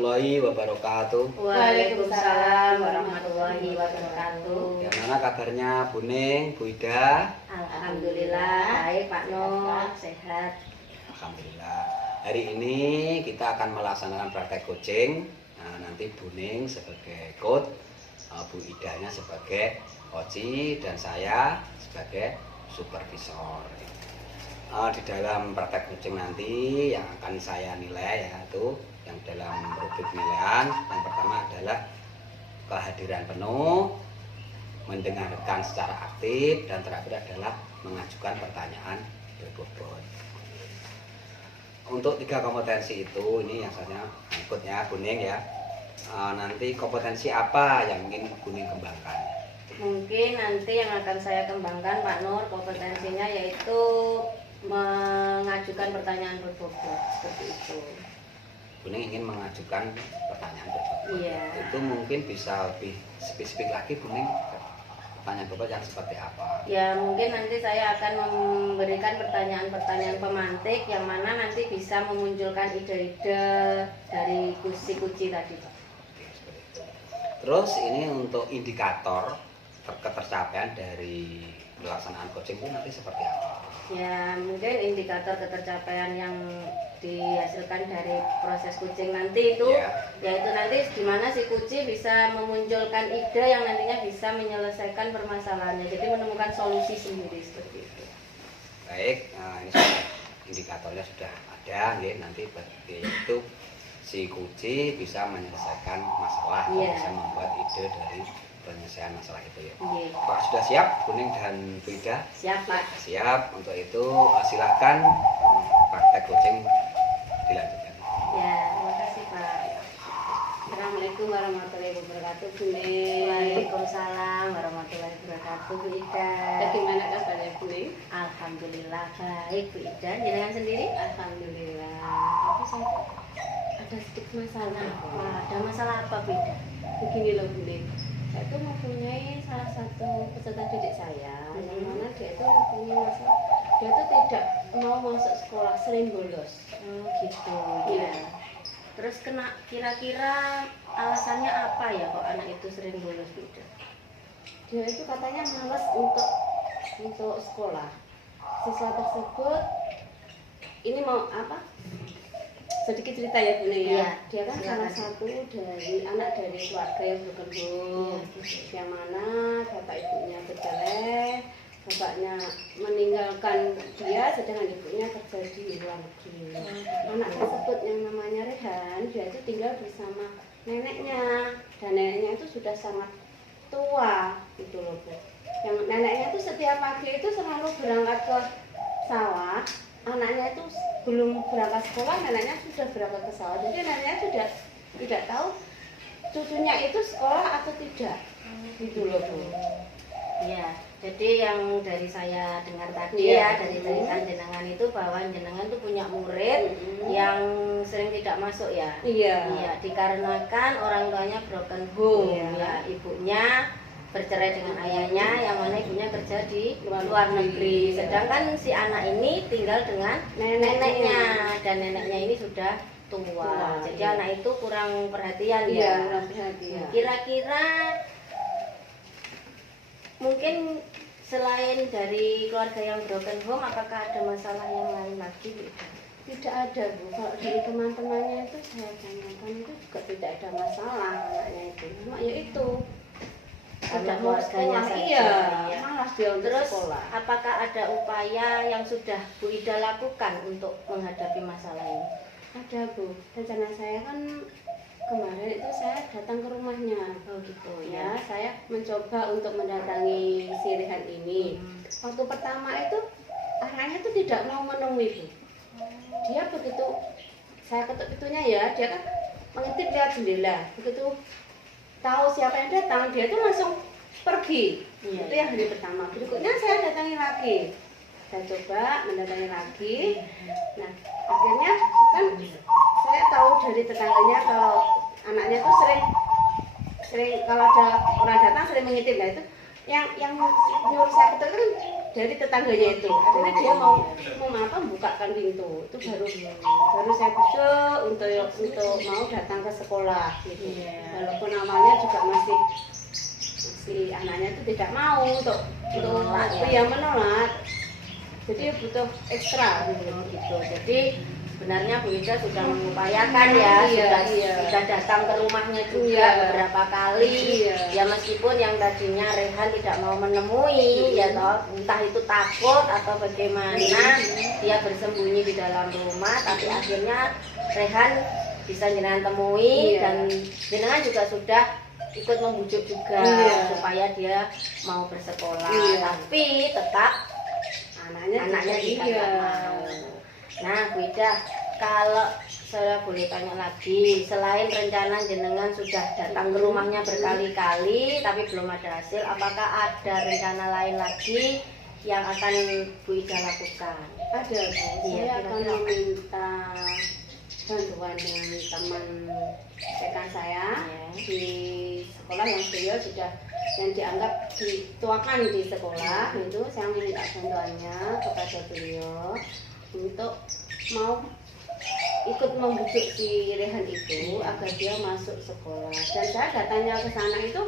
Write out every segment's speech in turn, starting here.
warahmatullahi wabarakatuh. Waalaikumsalam warahmatullahi wabarakatuh. Gimana kabarnya Bu Ning, Bu Ida? Alhamdulillah baik Pak Nur, sehat. Alhamdulillah. Hari ini kita akan melaksanakan praktek coaching. Nah, nanti Bu Ning sebagai coach, Bu Idanya sebagai coach, dan saya sebagai supervisor. Di dalam praktek coaching nanti yang akan saya nilai yaitu yang dalam rubrik penilaian yang pertama adalah kehadiran penuh, mendengarkan secara aktif, dan terakhir adalah mengajukan pertanyaan berbobot. Untuk 3 kompetensi itu ini yang saya ikutnya Bu Ning ya. Nanti kompetensi apa yang ingin Bu Ning kembangkan? Mungkin nanti yang akan saya kembangkan Pak Nur kompetensinya yaitu mengajukan pertanyaan berbobot seperti itu. Bu Ning ingin mengajukan pertanyaan berbobot. Iya. Itu mungkin bisa lebih spesifik lagi Bu Ning, pertanyaan berbobot yang seperti apa? Ya mungkin nanti saya akan memberikan pertanyaan-pertanyaan pemantik yang mana nanti bisa memunculkan ide-ide dari si kuci tadi Pak. Oke, seperti itu. Terus ini untuk indikator ketercapaian dari pelaksanaan coaching itu nanti seperti apa? Ya mungkin indikator ketercapaian yang dihasilkan dari proses coaching nanti itu yaitu nanti gimana si kuci bisa memunculkan ide yang nantinya bisa menyelesaikan permasalahannya, jadi menemukan solusi sendiri seperti itu. Baik, ini sudah, indikatornya sudah ada, ya, nanti itu si kuci bisa menyelesaikan masalah, bisa membuat ide dari penyelesaian masalah itu ya. Pak sudah siap, Bu Ning dan Bu Ida? Siap Pak. Siap. Untuk itu silakan praktek coaching dilanjutkan. Ya, terima kasih Pak. Assalamualaikum warahmatullahi wabarakatuh Bu Ning. Waalaikumsalam warahmatullahi wabarakatuh Bu Ida. Bagaimana kabarnya Bu Ning? Alhamdulillah baik Bu Ida. Jenengan sendiri? Alhamdulillah. Tapi saya ada sedikit masalah. Ada masalah apa Bu Ida? Begini loh Bu Ning, saya itu mempunyai salah satu peserta didik saya yang mana dia itu mempunyai masalah, dia itu tidak mau masuk sekolah, sering bolos. Gitu ya. Terus kira-kira alasannya apa ya kok anak itu sering bolos Bu Ida? Dia itu katanya malas untuk sekolah. Siswa tersebut ini mau apa? Sedikit cerita ya Bu Ning ya. Dia kan salah satu dari anak dari keluarga yang broken home, yang mana bapak ibunya bercerai, bapaknya meninggalkan dia, sedangkan ibunya kerja di luar negeri. Anak tersebut yang namanya Rehan, dia itu tinggal bersama neneknya, dan neneknya itu sudah sangat tua gitu loh Bu. Yang neneknya itu setiap pagi itu selalu berangkat ke sawah. Anaknya itu belum berangkat sekolah, neneknya sudah berangkat ke sawah. Jadi neneknya sudah tidak tahu cucunya itu sekolah atau tidak. Gitu loh Bu. Ya, jadi yang dari saya dengar tadi dari cerita jenengan itu bahwa jenengan itu punya murid yang sering tidak masuk ya. Iya. Iya, dikarenakan orang tuanya broken home, ya ibunya bercerai dengan ayahnya yang mana ibunya kerja di luar negeri. Sedangkan si anak ini tinggal dengan neneknya dan neneknya ini sudah tua. Jadi anak itu kurang perhatian ya. Kurang perhatian. Kira-kira mungkin selain dari keluarga yang broken home, apakah ada masalah yang lain lagi Bu? Tidak ada Bu. Kalau dari teman-temannya itu saya tanyakan itu juga tidak ada masalah anaknya itu. Cuma ya itu Karena keluarganya saja. Iya, malas dia untuk Terus sekolah. apakah ada upaya yang sudah Bu Ida lakukan untuk menghadapi masalah ini? Ada Bu. Rencana saya kan kemarin itu saya datang ke rumahnya. Oh gitu Ya, saya mencoba untuk mendatangi si Rehan ini. Waktu pertama itu anaknya itu tidak mau menemui Bu. Dia begitu saya ketuk pintunya ya, dia kan mengintip lihat jendela. Begitu tahu siapa yang datang, dia tuh langsung pergi. Itu yang hari pertama. Berikutnya saya datangi lagi. Saya coba mendatangi lagi. Nah, akhirnya kan saya tahu dari tetangganya kalau anaknya tuh sering kalau ada orang datang sering mengintip. Nah itu yang nyuruh saya ketuk kan dari tetangganya itu. Akhirnya dia mau membukakan pintu. Itu baru saya bujuk untuk mau datang ke sekolah gitu. Walaupun awalnya juga masih anaknya itu tidak mau untuk menolak. Jadi butuh ekstra gitu. Jadi sebenarnya Bu Ida sudah mengupayakan ya, sudah datang ke rumahnya juga beberapa kali. Ya meskipun yang tadinya Rehan tidak mau menemui, ya toh, entah itu takut atau bagaimana, dia bersembunyi di dalam rumah, tapi akhirnya Rehan bisa jenengan temui dan jenengan juga sudah ikut membujuk juga supaya dia mau bersekolah. Tapi tetap anaknya tidak mau. Nah, Bu Ida, kalau saya boleh tanya lagi, selain rencana jenengan sudah datang ke rumahnya berkali-kali tapi belum ada hasil, apakah ada rencana lain lagi yang akan Bu Ida lakukan? Ada, Bu. Saya akan meminta bantuan dengan teman rekan saya di sekolah yang beliau sudah yang dianggap dituakan di sekolah. Itu saya meminta bantuannya kepada beliau untuk mau ikut membujuk si Rehan itu agar dia masuk sekolah. Dan saya datangnya ke sana itu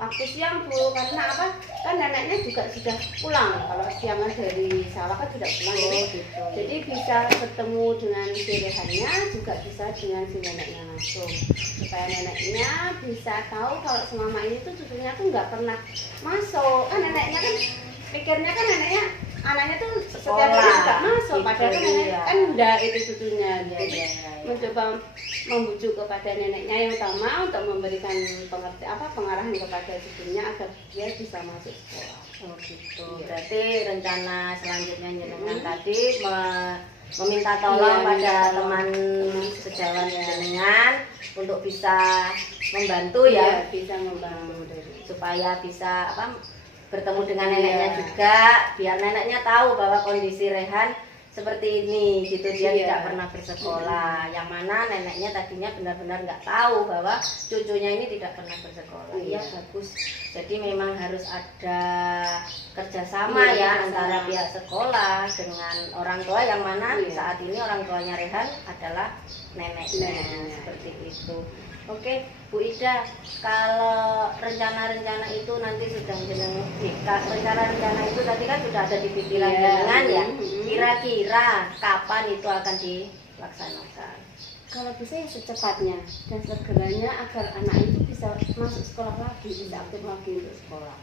waktu siang, Bu, karena apa? Kan neneknya juga sudah pulang. Kalau siangan dari sawah kan sudah pulang gitu. Jadi bisa ketemu dengan si Rehannya, juga bisa dengan si neneknya langsung. Supaya neneknya bisa tahu kalau selama ini tuh cucunya tuh nggak pernah masuk. Kan neneknya kan pikirnya kan neneknya anaknya tuh setiap hari nggak masuk, padahal kan neneknya kan udah itu cucunya. Jadi mencoba membujuk kepada neneknya yang utama untuk memberikan pengarahan kepada cucunya agar dia bisa masuk sekolah. Oh gitu. Berarti rencana selanjutnya jenengan tadi meminta tolong pada teman sejawat jenengan untuk bisa membantu bisa membantu supaya bisa bertemu dengan neneknya juga, biar neneknya tahu bahwa kondisi Rehan seperti ini gitu, dia tidak pernah bersekolah. Yang mana neneknya tadinya benar-benar nggak tahu bahwa cucunya ini tidak pernah bersekolah. Iya, bagus. Jadi memang harus ada kerjasama antara pihak sekolah dengan orang tua, yang mana saat ini orang tuanya Rehan adalah neneknya. Seperti itu. Oke, Bu Ida, kalau rencana-rencana itu nanti sudah jenengan, rencana-rencana itu tadi kan sudah ada di pikiran jenengan ya. Kira-kira kapan itu akan dilaksanakan? Kalau bisa ya secepatnya dan segeranya agar anak itu bisa masuk sekolah lagi, bisa aktif lagi untuk sekolah.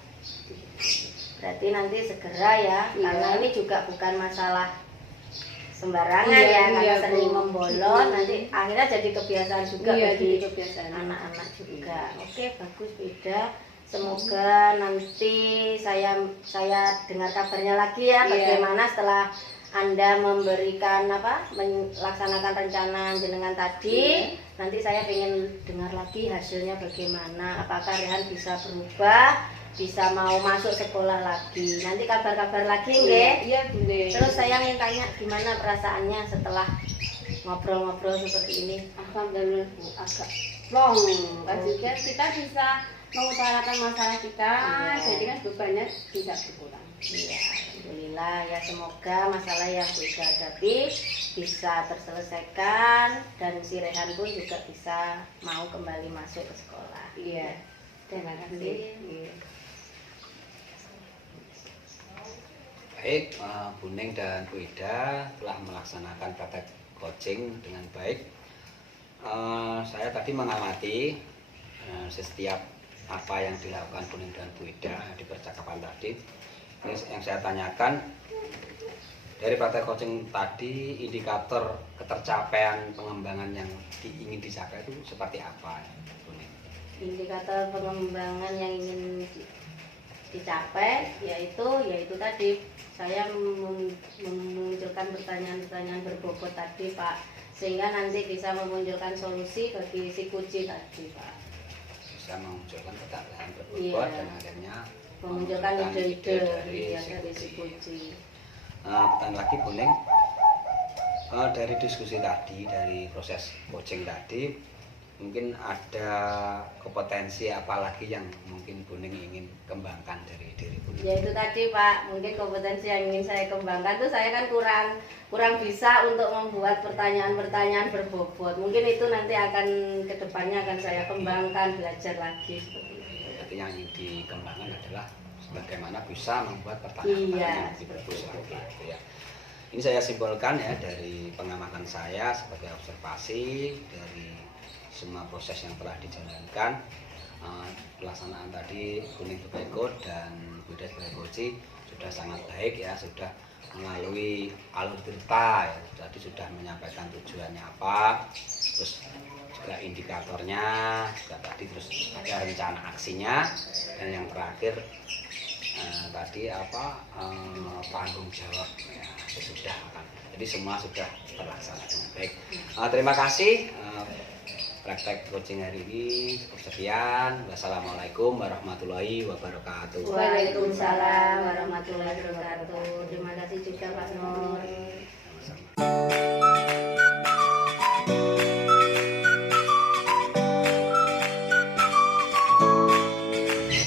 Berarti nanti segera ya, karena ini juga bukan masalah sembarangan karena sering membolon, nanti akhirnya jadi kebiasaan juga bagi anak-anak juga. Oke, bagus Bu Ida. Semoga nanti saya dengar kabarnya lagi ya, bagaimana setelah Anda memberikan melaksanakan rencana jenengan tadi. Nanti saya ingin dengar lagi hasilnya bagaimana, apakah Rehan bisa berubah, bisa mau masuk sekolah lagi. Nanti kabar-kabar lagi nggih? Iya, Bunda. Terus saya ingin tanya gimana perasaannya setelah ngobrol-ngobrol seperti ini? Alhamdulillah, Bu, agak plong. Juga kita bisa mengutarakan masalah kita, jadi kan bebannya tidak berkurang. Iya, alhamdulillah ya, semoga masalah yang Bu Ida hadapi bisa terselesaikan dan si Rehan pun juga bisa mau kembali masuk ke sekolah. Iya. Terima kasih. Baik, Bu Ning dan Bu Ida telah melaksanakan praktek coaching dengan baik. Saya tadi mengamati setiap apa yang dilakukan Bu Ning dan Bu Ida di percakapan tadi. Ini yang saya tanyakan, dari praktek coaching tadi, indikator ketercapaian pengembangan yang ingin dicapai itu seperti apa, Bu Ning? Indikator pengembangan yang ingin dicapai yaitu tadi saya memunculkan pertanyaan-pertanyaan berbobot tadi, Pak, sehingga nanti bisa memunculkan solusi bagi si kuci tadi, Pak. Bisa memunculkan pertanyaan berbobot dan akhirnya memunculkan ide-ide dari si kuci. Pertanyaan lagi, Bu Ning, dari diskusi tadi, dari proses coaching tadi, mungkin ada kompetensi apa lagi yang mungkin Buning ingin kembangkan dari diri Buning? Ya itu tadi Pak, mungkin kompetensi yang ingin saya kembangkan tuh saya kan kurang bisa untuk membuat pertanyaan-pertanyaan berbobot. Mungkin itu nanti akan kedepannya akan saya kembangkan, belajar lagi seperti itu. Jadi yang ingin dikembangkan adalah bagaimana bisa membuat pertanyaan-pertanyaan yang lebih bagus lagi, gitu ya. Ini saya simpulkan ya dari pengamatan saya sebagai observasi dari semua proses yang telah dijalankan. Pelaksanaan tadi Buning sebagai coach dan Buda sebagai coach sudah sangat baik ya, sudah melalui alur cerita ya, jadi sudah menyampaikan tujuannya apa, terus juga indikatornya juga tadi, terus ada rencana aksinya, dan yang terakhir tadi apa tanggung jawab ya, sudah kan. Jadi semua sudah terlaksana dengan baik. Terima kasih. Praktek coaching hari ini cukup sekian. Wassalamualaikum warahmatullahi wabarakatuh. Waalaikumsalam warahmatullahi wabarakatuh. Terima kasih juga Pak Nur.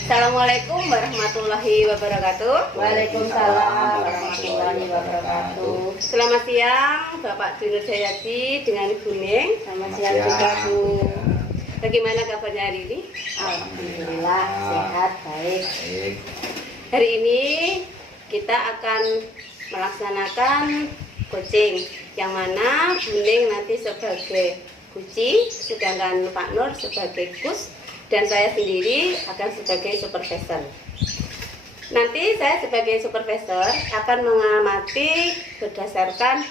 Assalamualaikum warahmatullahi wabarakatuh. Waalaikumsalam warahmatullahi wabarakatuh. Selamat siang Bapak Dino Jayadi dengan Buning. Selamat siang juga Bu. Bagaimana kabarnya hari ini? Alhamdulillah sehat baik. Hari ini kita akan melaksanakan coaching yang mana Buning nanti sebagai kunci, sedangkan Pak Nur sebagai kus, dan saya sendiri akan sebagai supervisor. Nanti saya sebagai supervisor akan mengamati berdasarkan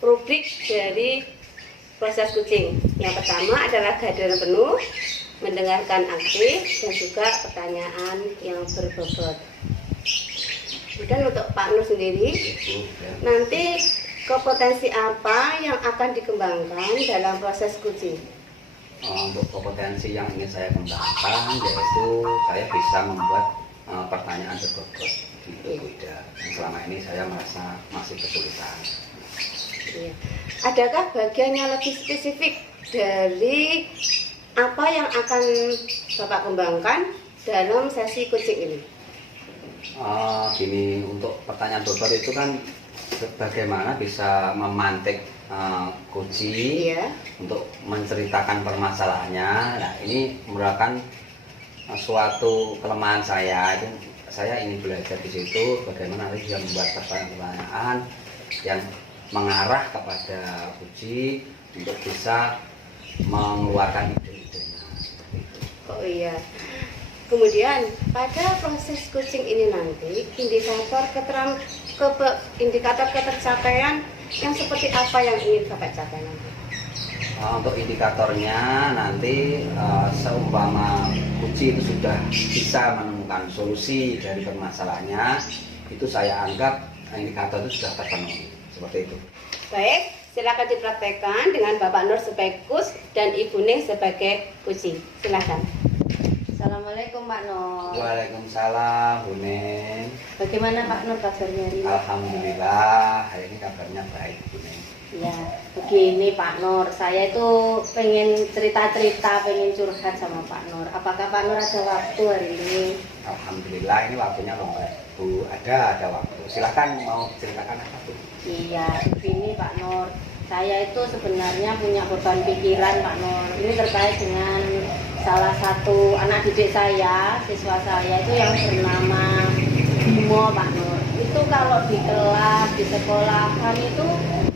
rubrik dari proses coaching. Yang pertama adalah kehadiran penuh, mendengarkan aktif, dan juga pertanyaan yang berbobot. Kemudian untuk Pak Nur sendiri, nanti kompetensi apa yang akan dikembangkan dalam proses coaching? Untuk kompetensi yang ingin saya kembangkan yaitu saya bisa membuat pertanyaan berbobot untuk Buddha. Selama ini saya merasa masih kesulitan. Iya. Adakah bagian yang lebih spesifik dari apa yang akan Bapak kembangkan dalam sesi coaching ini? Gini, untuk pertanyaan bobot itu kan bagaimana bisa memantik kunci untuk menceritakan permasalahannya. Nah, ini merupakan suatu kelemahan saya. Itu saya ingin belajar di situ bagaimana bisa membuat pertanyaan yang mengarah kepada kunci untuk bisa mengeluarkan ide-idenya. Oh iya. Kemudian pada proses coaching ini nanti indikator ketercapaian yang seperti apa yang ingin Bapak capai nanti? Untuk indikatornya nanti seumpama kunci itu sudah bisa menemukan solusi dari permasalahannya, itu saya anggap indikator itu sudah terpenuhi, seperti itu. Baik, silakan dipraktekkan dengan Bapak Nur sebagai kus dan Ibu Ning sebagai kunci. Silakan. Assalamualaikum Pak Nur. Waalaikumsalam Bu Ning. Bagaimana Pak Nur kabarnya hari ini? Alhamdulillah hari ini kabarnya baik Bu Ning. Ya, begini Pak Nur, saya itu pengen cerita-cerita, pengen curhat sama Pak Nur. Apakah Pak Nur ada waktu hari ini? Alhamdulillah ini waktunya longgar Bu, ada waktu. Silahkan mau ceritakan apa Bu? Iya, begini Pak Nur, saya itu sebenarnya punya beban pikiran Pak Nur. Ini terkait dengan salah satu anak didik saya, siswa saya itu yang bernama Bimo Pak Nur. Itu kalau di kelas, di sekolahan itu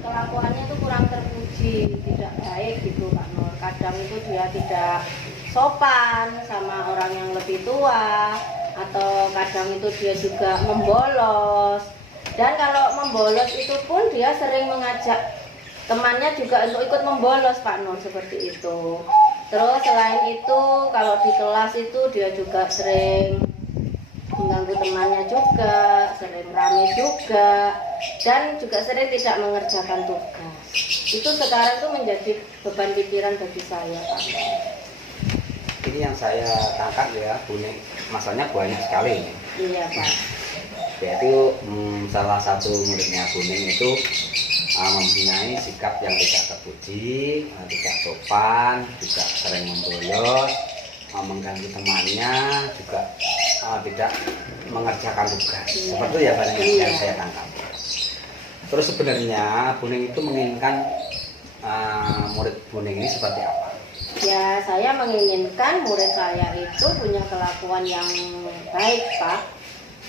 kelakuannya itu kurang terpuji, tidak baik gitu Pak Nur. Kadang itu dia tidak sopan sama orang yang lebih tua, atau kadang itu dia juga membolos. Dan kalau membolos itu pun dia sering mengajak temannya juga untuk ikut membolos Pak Nur, seperti itu. Terus selain itu kalau di kelas itu dia juga sering mengganggu temannya juga, sering rame juga, dan juga sering tidak mengerjakan tugas. Itu sekarang tuh menjadi beban pikiran bagi saya Pak. Ini yang saya tangkap ya Bu Ning, masalahnya banyak sekali. Iya Pak. Yaitu salah satu muridnya Bu Ning itu mempunyai sikap yang tidak terpuji, tidak sopan, juga sering membolos, mengganggu temannya, juga tidak mengerjakan tugas. Seperti itu ya Pak yang saya tangkap. Terus sebenarnya Buning itu menginginkan murid Buning ini seperti apa? Ya, saya menginginkan murid saya itu punya kelakuan yang baik, Pak.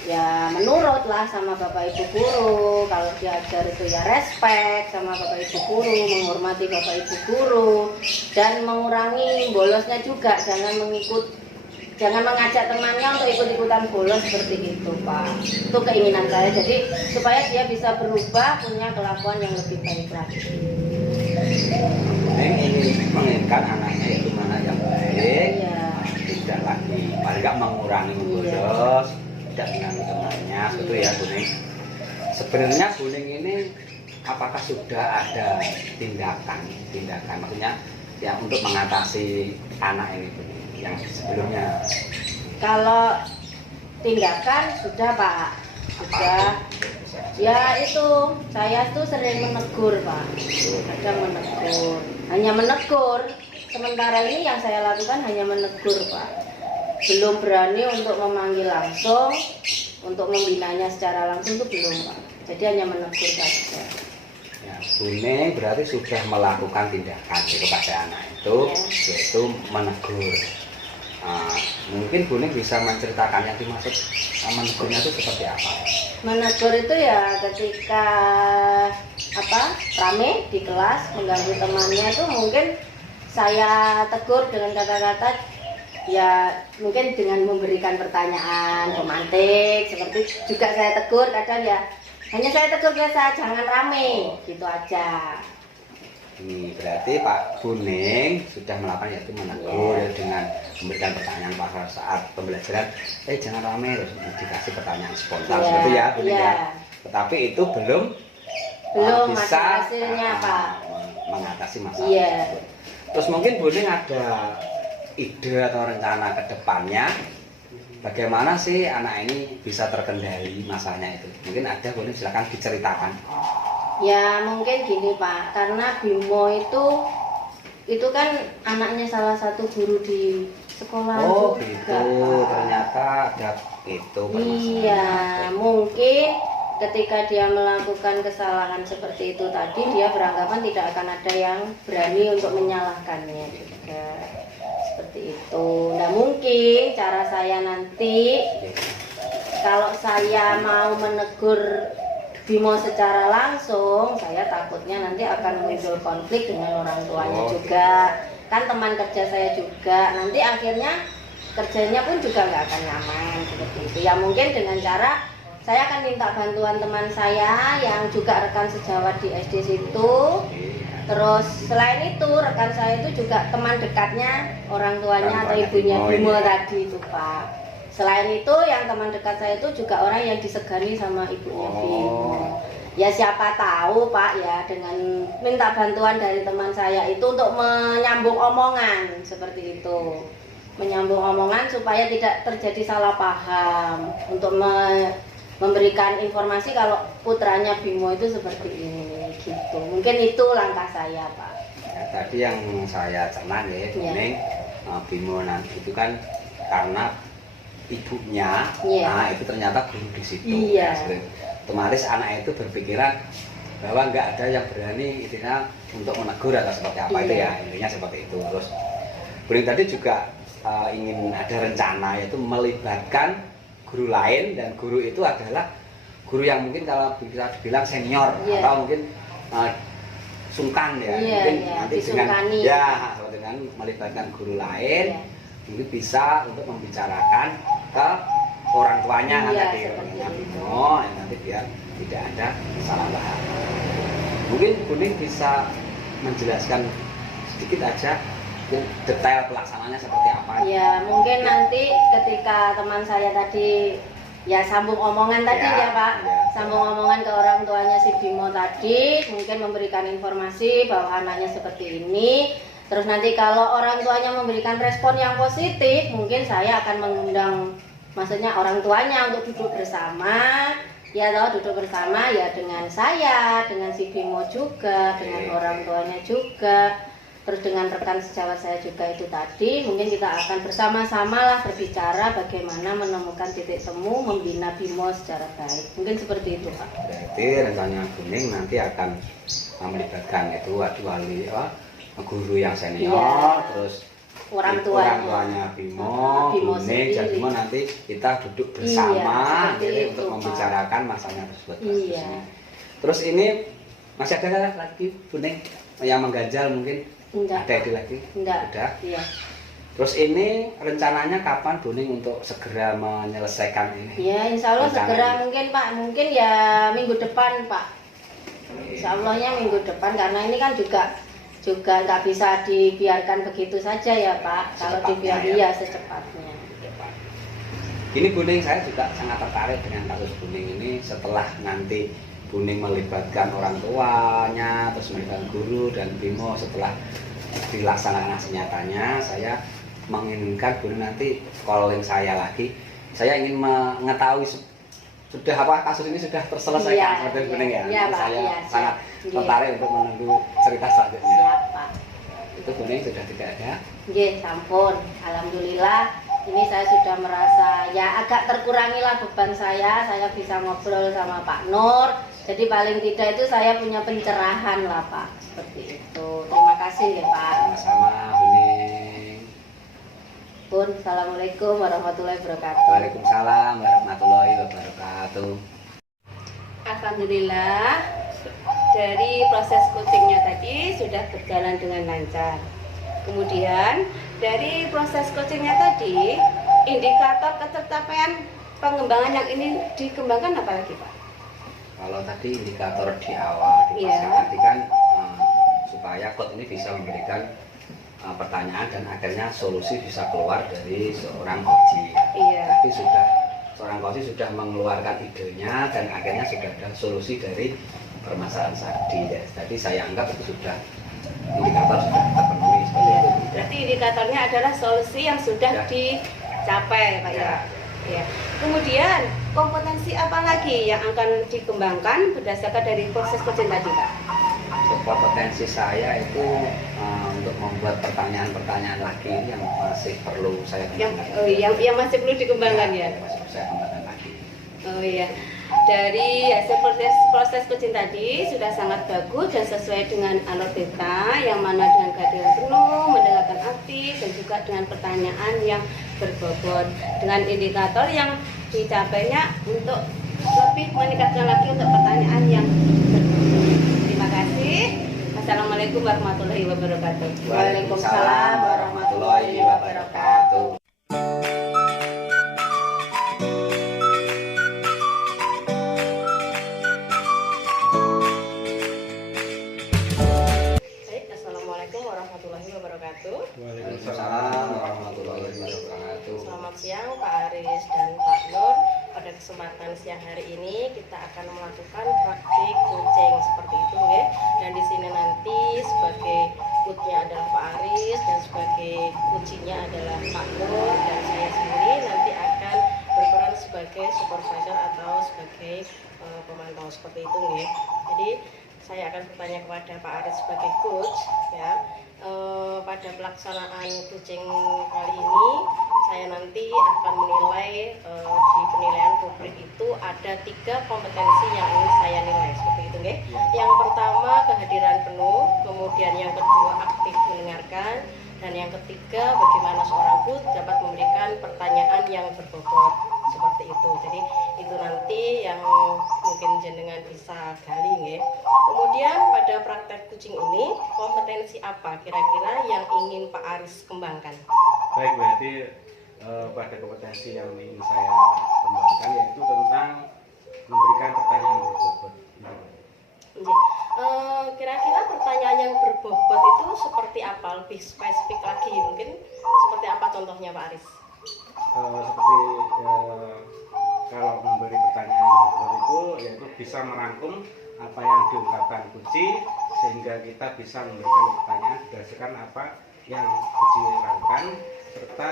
Ya, menurut lah sama Bapak Ibu guru. Kalau diajar itu ya respect sama Bapak Ibu guru, menghormati Bapak Ibu guru, dan mengurangi bolosnya juga. Jangan mengajak temannya untuk ikut-ikutan bolos seperti itu, Pak. Itu keinginan saya. Jadi supaya dia bisa berubah, punya kelakuan yang lebih baik lagi. Ini menginginkan anaknya itu anak yang baik, Iya. tidak lagi paling nggak mengurangi bolos, tidak mengganggu temannya, itu ya Buning. Sebenarnya Buning ini apakah sudah ada tindakan, maksudnya ya untuk mengatasi anak ini Buning yang sebelumnya? Kalau tindakan sudah, Pak. Sudah. Ya itu, saya tuh sering menegur, Pak. Kadang menegur. Hanya menegur. Sementara ini yang saya lakukan hanya menegur, Pak. Belum berani untuk memanggil langsung, untuk membinanya secara langsung itu belum, Pak. Jadi hanya menegur saja. Ya, Buning berarti sudah melakukan tindakan kepada anak itu, yaitu menegur. Mungkin Buning bisa menceritakan yang dimaksud menegurnya itu seperti apa? Menegur itu ya ketika rame di kelas mengganggu temannya itu mungkin saya tegur dengan kata-kata ya mungkin dengan memberikan pertanyaan romantis seperti juga saya tegur kadang ya hanya saya tegur biasa jangan rame gitu aja. Ini berarti Pak Buning sudah melakukan yaitu menegur dengan memberikan pertanyaan pada saat pembelajaran. Jangan ramai terus dikasih pertanyaan spontan seperti ya Buning ya. Tetapi itu belum bisa hasilnya Pak mengatasi masalah. Terus mungkin Buning ada ide atau rencana ke depannya bagaimana sih anak ini bisa terkendali masalahnya itu? Mungkin ada Buning silakan diceritakan. Ya mungkin gini Pak, karena Bimo itu kan anaknya salah satu guru di sekolah juga. Gitu, ternyata ada itu permasalahan. Iya, mungkin ketika dia melakukan kesalahan seperti itu tadi dia beranggapan tidak akan ada yang berani untuk menyalahkannya juga. Seperti itu. Nah mungkin cara saya nanti kalau saya mau menegur Bimo secara langsung, saya takutnya nanti akan muncul konflik dengan orang tuanya juga. Kan teman kerja saya juga, nanti akhirnya kerjanya pun juga nggak akan nyaman seperti itu. Ya mungkin dengan cara saya akan minta bantuan teman saya yang juga rekan sejawat di SD situ. Terus selain itu rekan saya itu juga teman dekatnya orang tuanya atau ibunya Bimo tadi itu Pak. Selain itu yang teman dekat saya itu juga orang yang disegani sama ibunya Bimo. Ya siapa tahu Pak ya dengan minta bantuan dari teman saya itu untuk menyambung omongan seperti itu. Menyambung omongan supaya tidak terjadi salah paham. Untuk memberikan informasi kalau putranya Bimo itu seperti ini gitu. Mungkin itu langkah saya Pak. Ya, tadi yang saya cerna ya Buning, Bimo nanti itu kan karena ibunya, nah itu ternyata guru di situ. Iya. Otomatis anak itu berpikiran bahwa nggak ada yang berani intinya untuk menegur atau seperti apa itu ya intinya seperti itu. Terus Buning tadi juga ingin ada rencana yaitu melibatkan guru lain dan guru itu adalah guru yang mungkin kalau bisa dibilang senior atau mungkin sungkan ya mungkin nanti dengan melibatkan guru lain mungkin bisa untuk membicarakan ke orang tuanya tadi orangnya Bimo nanti biar tidak ada salah paham. Mungkin Buning bisa menjelaskan sedikit aja detail pelaksananya seperti apa? Ya mungkin nanti ketika teman saya tadi ya sambung omongan tadi ya Pak, sambung omongan ke orang tuanya si Bimo tadi, mungkin memberikan informasi bahwa anaknya seperti ini. Terus nanti kalau orang tuanya memberikan respon yang positif, mungkin saya akan mengundang maksudnya orang tuanya untuk duduk bersama, Ya toh duduk bersama ya dengan saya, dengan si Bimo juga, dengan orang tuanya juga, terus dengan rekan sejawat saya juga itu tadi. Mungkin kita akan bersama-sama lah berbicara bagaimana menemukan titik temu membina Bimo secara baik. Mungkin seperti itu Pak. Berarti rencana Buning nanti akan melibatkan itu wali guru yang senior, Iya. terus Orang tuanya Bimo, Bimo Buning, sendiri. jadi nanti kita duduk bersama seperti jadi itu, untuk Pak. membicarakan masalahnya tersebut. Iya. Terus ini masih ada lagi Buning yang mengganjal mungkin? Enggak. Ada itu lagi? Enggak. Udah. Iya. Terus ini rencananya kapan Buning untuk segera menyelesaikan ini? Ya, insya Allah Rencananya. segera mungkin Pak, mungkin ya minggu depan Pak. Insya Allahnya minggu depan karena ini kan juga nggak bisa dibiarkan begitu saja ya Pak. Kalau Secepatnya dibiarkan ya. ya secepatnya. Ini Buning, saya juga sangat tertarik dengan kasus Buning ini setelah nanti Buning melibatkan orang tuanya, terus melibatkan guru dan Bimo setelah dilaksanakan aksi nyatanya, saya menginginkan Buning nanti calling saya lagi. Saya ingin mengetahui sudah apa kasus ini sudah terselesaikan Iya, seperti iya. Buning ya. Iya, Pak, Saya iya, sangat siap. tertarik untuk menunggu cerita selanjutnya. Siap Pak. Itu Buning sudah tidak ada. Nggih, sampun. Alhamdulillah ini saya sudah merasa ya agak terkurangi lah beban saya. Saya bisa ngobrol sama Pak Nur. Jadi paling tidak itu saya punya pencerahan lah Pak. Seperti itu. Terima kasih ya Pak. Sama-sama Buning. Pun, Assalamualaikum warahmatullahi wabarakatuh. Waalaikumsalam warahmatullahi wabarakatuh. Alhamdulillah dari proses coachingnya tadi sudah berjalan dengan lancar. Kemudian dari proses coachingnya tadi, indikator ketercapaian pengembangan yang ini dikembangkan apa lagi Pak? Kalau tadi indikator di awal Iya. tadi kan supaya coach ini bisa memberikan pertanyaan dan akhirnya solusi bisa keluar dari seorang coach. Iya. Tapi seorang coach sudah mengeluarkan idenya dan akhirnya sudah ada solusi dari permasalahan tadi. Jadi saya anggap itu sudah indikator sudah terpenuhi seperti Iya. itu. Berarti indikatornya adalah solusi yang sudah Sudah. dicapai Pak ya. Ya. Kemudian kompetensi apa lagi yang akan dikembangkan berdasarkan dari proses coaching tadi Pak? Kompetensi saya itu untuk membuat pertanyaan-pertanyaan lagi yang masih perlu saya kembangkan. Yang masih perlu dikembangkan ya. Masih perlu saya kembangkan lagi. Oh iya. Dari hasil proses coaching tadi sudah sangat bagus dan sesuai dengan alur kita yang mana dengan kehadiran penuh, mendengarkan aktif dan juga dengan pertanyaan yang berbobot dengan indikator yang dicapainya untuk lebih meningkatkan lagi untuk pertanyaan yang berbobot. Terima kasih. Assalamualaikum warahmatullahi wabarakatuh. Waalaikumsalam warahmatullahi wabarakatuh. Baik, Assalamualaikum warahmatullahi wabarakatuh. Waalaikumsalam warahmatullahi wabarakatuh. Selamat siang Pak Aris dan Pak Nur. Pada kesempatan siang hari ini kita akan melakukan praktik coaching seperti itu ya. Dan di sini nanti sebagai coachnya adalah Pak Aris dan sebagai coachnya adalah Pak Nur dan saya sendiri nanti akan berperan sebagai supervisor atau sebagai pemantau seperti itu ya. Jadi saya akan bertanya kepada Pak Aris sebagai coach ya. Pada pelaksanaan coaching kali ini saya nanti akan menilai di penilaian publik itu ada 3 kompetensi yang ingin saya nilai seperti itu nggih. Yang pertama kehadiran penuh, kemudian yang kedua aktif mendengarkan, dan yang ketiga bagaimana seorang coach dapat memberikan pertanyaan yang berbobot seperti itu. Jadi itu nanti yang mungkin jenengan bisa gali nggih. Kemudian pada praktek coaching ini kompetensi apa kira-kira yang ingin Pak Aris kembangkan? Baik, berarti pada kompetensi yang ingin saya kembangkan yaitu tentang memberikan pertanyaan berbobot. Kira-kira pertanyaan yang berbobot itu seperti apa? Lebih spesifik lagi mungkin seperti apa contohnya Pak Aris? Seperti kalau memberi pertanyaan berbobot itu yaitu bisa merangkum apa yang diungkapkan Kuci sehingga kita bisa memberikan pertanyaan berdasarkan apa yang Kuci lakukan serta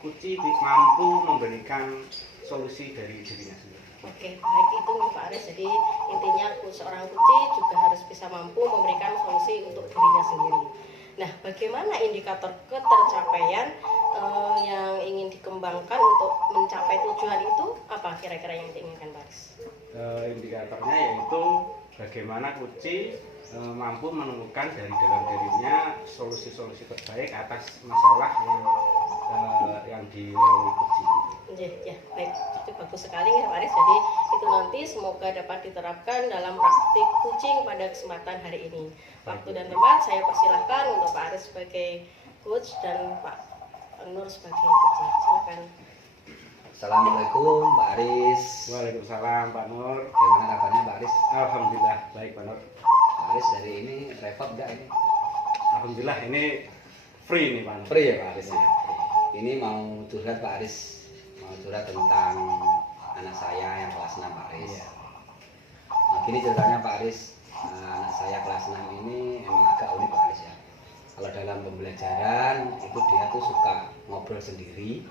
Kuci mampu memberikan solusi dari dirinya sendiri. Oke, baik itu Pak Aris. Jadi intinya seorang Kuci juga harus bisa mampu memberikan solusi untuk dirinya sendiri. Nah, bagaimana indikator ketercapaian yang ingin dikembangkan untuk mencapai tujuan itu? Apa kira-kira yang diinginkan Pak Aris? Indikatornya yaitu bagaimana Kuci mampu menemukan dari dalam dirinya solusi-solusi terbaik atas masalah yang dilalui Kuci. Ya, baik, itu bagus sekali ya Pak Aris. Jadi itu nanti semoga dapat diterapkan dalam praktik kucing pada kesempatan hari ini. Waktu dan tempat saya persilahkan untuk Pak Aris sebagai coach dan Pak Nur sebagai kucing. Silakan. Assalamualaikum Pak Aris. Waalaikumsalam Pak Nur. Gimana kabarnya Pak Aris? Alhamdulillah baik Pak Nur. Pak Aris hari ini repot enggak ini? Alhamdulillah ini free nih Pak Nur. Free ya Pak Aris ya. Ini mau curhat Pak Aris, mau curhat tentang anak saya yang kelas 6 Pak Aris. Iya. Nah, gini ceritanya Pak Aris, anak saya kelas 6 ini emang agak unik Pak Aris ya. Kalau dalam pembelajaran itu dia tuh suka ngobrol sendiri,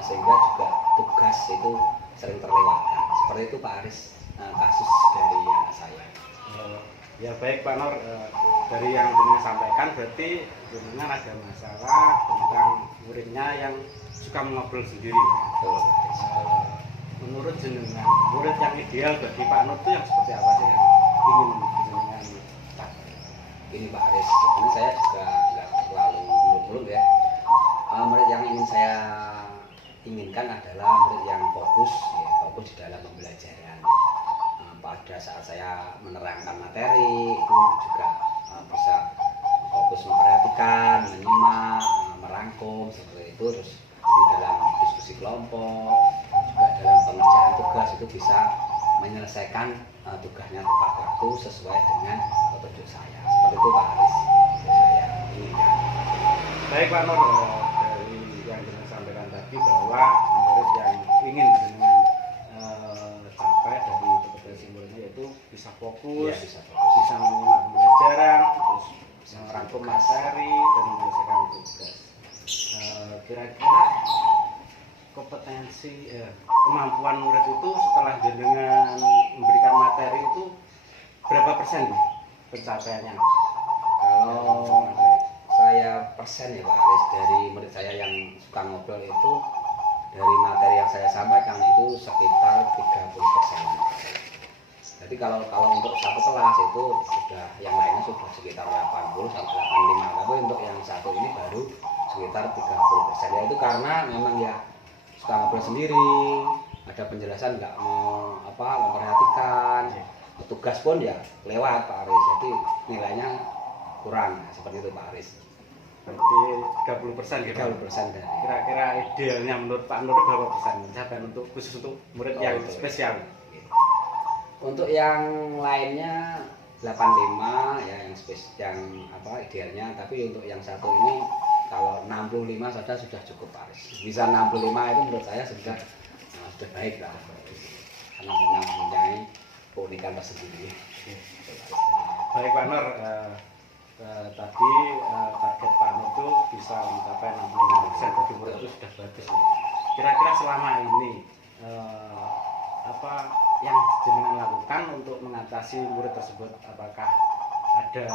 sehingga juga tugas itu sering terlewatkan. Seperti itu Pak Aris, kasus dari anak saya. Ya baik Pak Nur, dari yang jenengan sampaikan berarti jenengan ada masalah tentang muridnya yang suka mengobrol sendiri. Betul, Pak Aris. Menurut jenengan, murid yang ideal bagi Pak Nur itu yang seperti apa sih yang ingin jenengan capai? Ini Pak Aris, sebenarnya saya juga nggak terlalu muluk-muluk ya. Murid yang ingin saya inginkan adalah murid yang fokus, ya, fokus di dalam pembelajaran. Pada saat saya menerangkan materi itu juga bisa fokus memperhatikan, menyimak, merangkum seperti itu. Terus di dalam diskusi kelompok, juga dalam pengerjaan tugas itu bisa menyelesaikan tugasnya tepat waktu sesuai dengan petunjuk saya. Seperti itu Pak Aris, yang saya inginkan. Baik Pak Nur, dari yang jenengan sampaikan tadi bahwa murid yang ingin jenengan capai dari kompetensi muridnya yaitu bisa fokus, Ya, bisa fokus. bisa menyimak pembelajaran, terus bisa merangkum materi dan menyelesaikan tugas. Kira-kira kompetensi kemampuan murid itu setelah jenengan memberikan materi itu berapa persen pencapaiannya? Kalau saya persen ya Pak Aris, dari murid saya yang suka ngobrol itu dari materi yang saya sampaikan itu sekitar 30%. Jadi kalau untuk satu kelas itu sudah, yang lainnya sudah sekitar 80 sampai 85, tapi untuk yang satu ini baru sekitar 30%. Ya itu karena memang ya suka ngobrol sendiri, ada penjelasan nggak mau memperhatikan, tugas pun ya lewat Pak Aris, jadi nilainya kurang, seperti itu Pak Aris. Berarti 30% gitu. 30% dari. Kira-kira idealnya menurut Pak Nur berapa persen pencapaian untuk khusus untuk murid yang Betul. spesial? Untuk yang lainnya 85 ya, yang idealnya, tapi untuk yang satu ini kalau 65 saja sudah cukup Pak Aris. Bisa 65 itu menurut saya sudah baik lah, karena memang mempunyai keunikan tersendiri. Baik Pak Nur, tadi target Pak Nur itu bisa mencapai 65%, bagi murid itu sudah bagus. Kira-kira selama ini apa yang jenengan lakukan untuk mengatasi murid tersebut? Apakah ada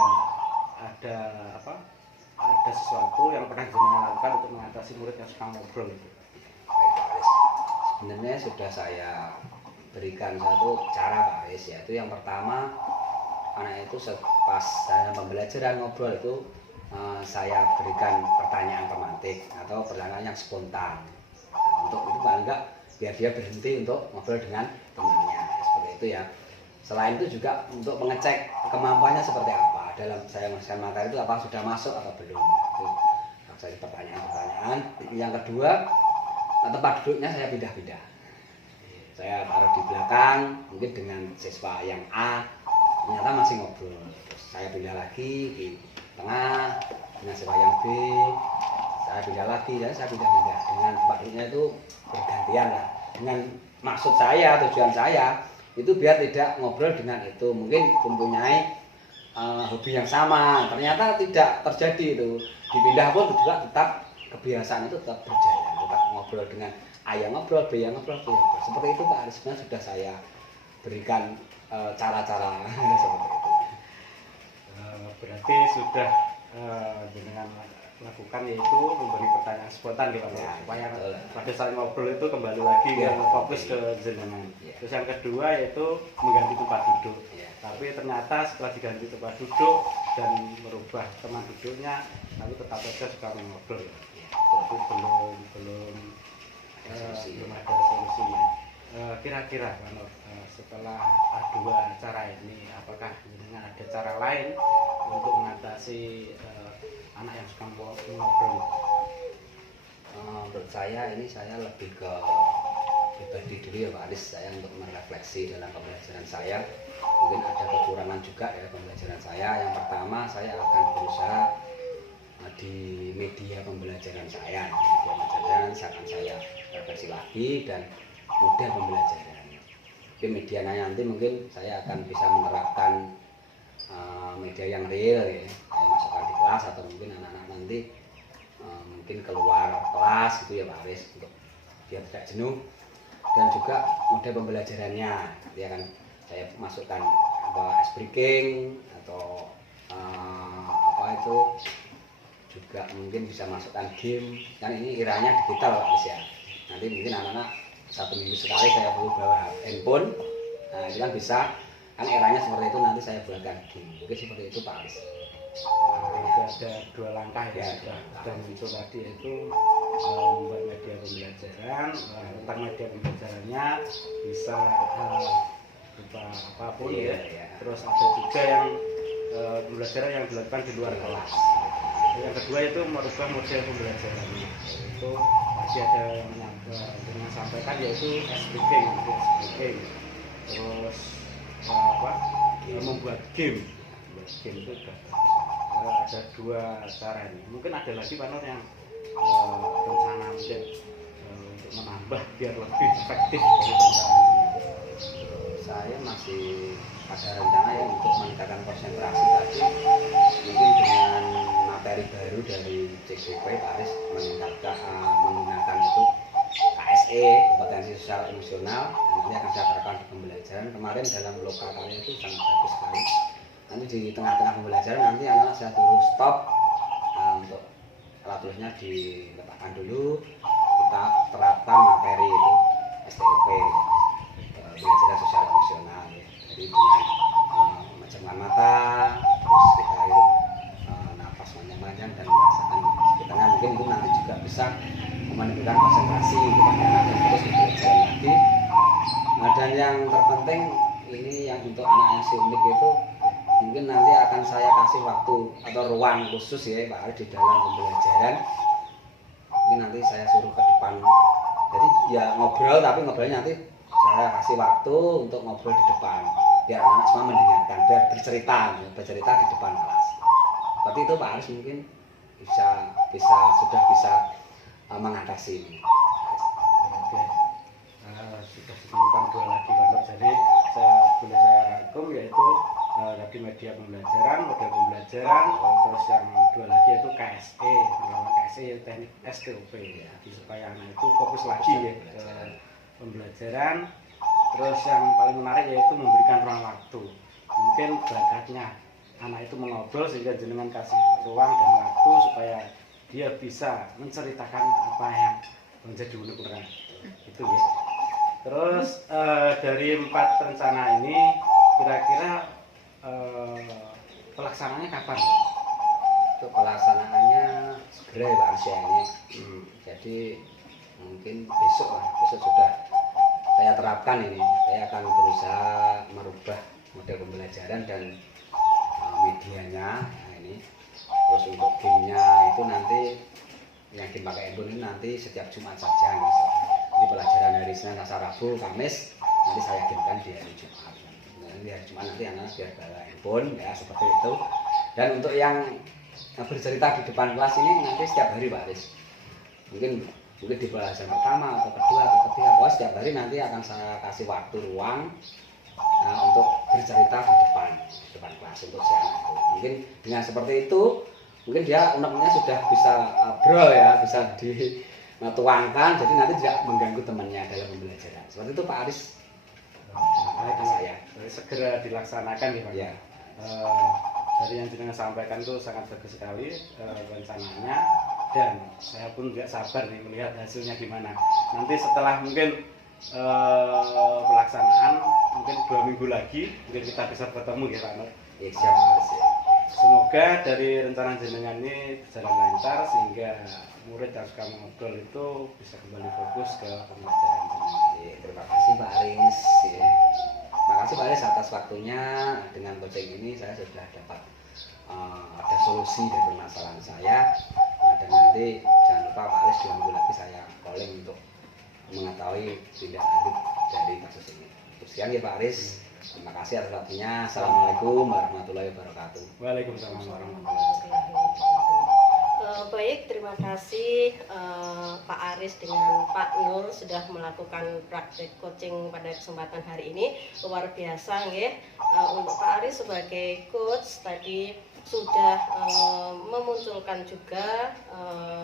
sesuatu yang pernah jenengan lakukan untuk mengatasi murid yang suka ngobrol itu? Baik Pak Aris, sebenarnya sudah saya berikan satu cara Pak Aris, yaitu yang pertama, anak itu pas dalam pembelajaran ngobrol itu saya berikan pertanyaan pemantik atau pertanyaan yang spontan. Untuk itu paling enggak biar dia berhenti untuk ngobrol dengan temannya, seperti itu ya. Selain itu juga untuk mengecek kemampuannya seperti apa dalam saya menjelaskan materi itu, apa sudah masuk atau belum. Itu saya pertanyaan-pertanyaan. Yang kedua, tempat duduknya saya pindah-pindah. Saya taruh di belakang, mungkin dengan siswa yang A ternyata masih ngobrol. Terus saya pindah lagi di tengah dengan siswa yang B, saya pindah lagi, dan saya pindah-pindah dengan tempat duduknya itu bergantian lah. Dengan maksud saya, tujuan saya itu biar tidak ngobrol dengan itu, mungkin mempunyai hobi yang sama, ternyata tidak terjadi itu. Dipindah pun juga tetap kebiasaan itu tetap berjalan. ngobrol dengan A yang ngobrol, B yang ngobrol, C yang ngobrol. Seperti itu Pak Aris, sebenarnya sudah saya berikan cara-cara seperti itu. Berarti sudah dengan lakukan yaitu memberi pertanyaan spontan gitu Ya, supaya betul. pada saat ngobrol itu kembali lagi Ya, fokus ke jenengan. Ya. Terus yang kedua yaitu mengganti tempat duduk. Ya. Tapi ternyata setelah diganti tempat duduk dan merubah teman duduknya, tapi tetap saja suka ngobrol. Ya, Tapi belum Solusi. belum ada solusinya. Kira-kira Pak Nur, setelah dua cara ini, apakah jenengan ada cara lain untuk mengatasi anak yang suka ngobrol? Menurut saya ini saya lebih ke pribadi dulu ya Pak Aris, saya untuk merefleksi dalam pembelajaran saya. Mungkin ada kekurangan juga ya pembelajaran saya. Yang pertama saya akan berusaha di media pembelajaran saya. Media pembelajaran akan saya refleksi lagi dan mudah pembelajarannya. Tapi medianya nanti mungkin saya akan bisa menerapkan media yang real ya. Saya masukkan di kelas atau mungkin anak-anak nanti mungkin keluar kelas gitu ya Pak Aris untuk biar tidak jenuh, dan juga mode pembelajarannya nanti akan saya masukkan ice breaking atau apa itu juga mungkin bisa masukkan game, kan ini iranya digital Pak Aris ya. Nanti mungkin anak-anak 1 minggu sekali saya perlu bawa handphone, nah itu kan bisa, kan eranya seperti itu, nanti saya buatkan game mungkin seperti itu Pak Aris. Ada dua langkah ya, sudah muncul tadi, yaitu membuat media pembelajaran. Tentang media pembelajarannya bisa berupa apapun ya. Terus ada juga yang pembelajaran yang dilakukan di luar kelas. Yang kedua itu merubah model pembelajarannya, itu masih ada yang sampaikan yaitu speaking. Terus membuat game itu sudah ada dua cara ini. Mungkin ada lagi Pak Nur yang rencana mungkin untuk menambah biar lebih efektif dari rencana ini. Saya masih ada rencana ya untuk meningkatkan konsentrasi tadi, mungkin dengan materi baru dari CGP Pak Aris menggunakan itu KSE, kompetensi sosial emosional, nanti akan saya terapkan di pembelajaran. Kemarin dalam lokal kalian itu sangat bagus sekali. Nanti di tengah-tengah pembelajaran nanti anak-anak saya suruh stop, untuk alat tulisnya diletakkan dulu, kita terapkan materi itu STP, pembelajaran sosial emosional ya. Jadi dengan memejamkan mata, terus kita hirup nafas panjang-panjang dan merasakan sekitarnya, mungkin itu nanti juga bisa menimbulkan konsentrasi kepada anak dan terus belajar lagi. Nah, dan yang terpenting ini yang untuk anak yang si unik itu mungkin nanti akan saya kasih waktu atau ruang khusus ya Pak Aris di dalam pembelajaran. Mungkin nanti saya suruh ke depan, jadi ya ngobrol, tapi ngobrolnya nanti saya kasih waktu untuk ngobrol di depan biar anak semua mendengarkan, biar bercerita di depan kelas. Seperti itu Pak Aris mungkin sudah bisa mengatasi ini. Oke. Sudah ditemukan dua lagi Pak Nur. Jadi saya rangkum yaitu tadi media pembelajaran, model pembelajaran, terus yang dua lagi yaitu KSE, penerapan KSE teknik STOP ya. Jadi supaya anak itu fokus lagi ya ke pembelajaran. Terus yang paling menarik yaitu memberikan ruang waktu. Mungkin bakatnya anak itu mengobrol sehingga jenengan kasih ruang dan waktu supaya dia bisa menceritakan apa yang menjadi unek-unek itu ya. Terus dari 4 rencana ini kira-kira pelaksanaannya kapan Pak? Untuk pelaksanaannya segera ya Pak Aris ya ini. Jadi mungkin besok sudah saya terapkan ini. Saya akan berusaha merubah model pembelajaran dan medianya. Nah, ini. Terus untuk gamenya itu nanti yang dipakai handphone ini nanti setiap Jumat saja. Jadi pelajaran hari Senin, Selasa, Rabu, Kamis nanti saya gamekan di hari Jumat. Di hari Jumat nanti anak biar bawa handphone ya seperti itu. Dan untuk yang bercerita di depan kelas ini nanti setiap hari Pak Aris. Mungkin di pelajaran pertama atau kedua atau ketiga, setiap hari nanti akan saya kasih waktu ruang untuk bercerita di depan kelas untuk si anak itu. Mungkin dengan seperti itu, mungkin dia unek-uneknya sudah bisa bro ya, bisa menuangkan, jadi nanti tidak mengganggu temannya dalam pembelajaran. Seperti itu Pak Aris. Baik, Saya. segera dilaksanakan ya Pak. Ya. Dari yang jenengan sampaikan itu sangat bagus sekali rencananya, dan saya pun nggak sabar nih melihat hasilnya gimana. Nanti setelah mungkin pelaksanaan mungkin 2 minggu lagi mungkin kita bisa bertemu ya Pak Nur. Ya, siap Pak Aris. Ya. Semoga dari rencana jenengan ini berjalan lancar sehingga murid yang suka mengobrol itu bisa kembali fokus ke pembelajaran jenengan. Ya, terima kasih Pak Aris. Ya. Terima kasih Pak Aris atas waktunya. Dengan coaching ini saya sudah dapat ada solusi dari permasalahan saya. Dan nanti jangan lupa Pak Aris 2 minggu lagi saya calling untuk mengetahui tindak lanjut dari kasus ini. Sekian ya Pak Aris. Terima kasih atas waktunya. Assalamualaikum warahmatullahi wabarakatuh. Waalaikumsalam warahmatullahi wabarakatuh. Baik, terima kasih Pak Aris dengan Pak Nur sudah melakukan praktek coaching pada kesempatan hari ini. Luar biasa nggih. Untuk Pak Aris sebagai coach tadi sudah memunculkan juga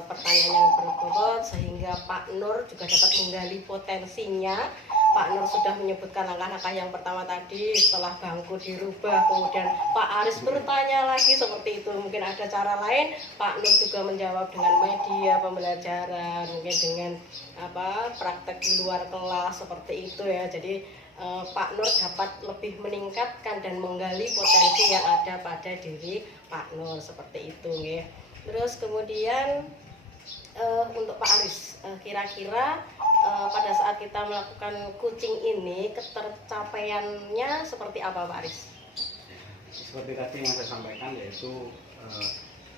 pertanyaan yang berbobot sehingga Pak Nur juga dapat menggali potensinya. Pak Nur sudah menyebutkan langkah-langkah yang pertama tadi, setelah bangku dirubah, kemudian Pak Aris bertanya lagi seperti itu. Mungkin ada cara lain, Pak Nur juga menjawab dengan media pembelajaran, mungkin dengan praktek di luar kelas seperti itu ya. Jadi Pak Nur dapat lebih meningkatkan dan menggali potensi yang ada pada diri Pak Nur seperti itu nggih. Terus kemudian untuk Pak Aris, kira-kira pada saat kita melakukan coaching ini ketercapaiannya seperti apa Pak Aris? Seperti tadi yang saya sampaikan, yaitu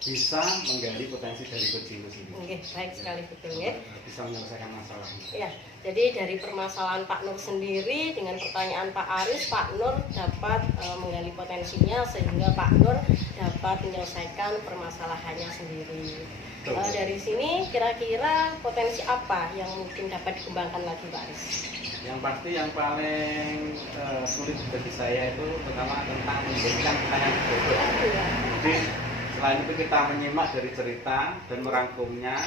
bisa menggali potensi dari coaching itu sendiri. Oke, baik sekali betul ya. Bisa menyelesaikan masalahnya. Ya, jadi dari permasalahan Pak Nur sendiri dengan pertanyaan Pak Aris, Pak Nur dapat menggali potensinya sehingga Pak Nur dapat menyelesaikan permasalahannya sendiri. Dari sini kira-kira potensi apa yang mungkin dapat dikembangkan lagi Pak Aris? Yang pasti yang paling sulit bagi saya itu pertama tentang menjadikan pertanyaan berbobot. Jadi selain itu kita menyimak dari cerita dan merangkumnya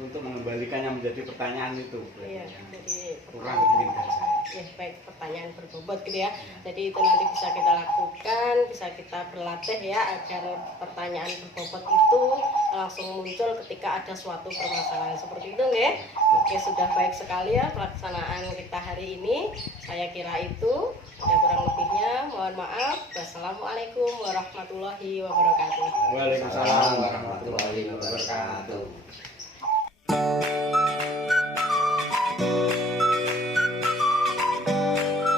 untuk mengembalikannya menjadi pertanyaan itu. Iya, jadi kurang mungkin dari saya. Ya, baik, pertanyaan berbobot gitu ya. Jadi itu nanti bisa kita lakukan, bisa kita berlatih ya agar pertanyaan berbobot itu langsung muncul ketika ada suatu permasalahan seperti itu nggih. Oke, sudah baik sekali ya pelaksanaan kita hari ini. Saya kira itu, ada kurang lebihnya mohon maaf. Wassalamualaikum warahmatullahi wabarakatuh. Waalaikumsalam warahmatullahi wabarakatuh.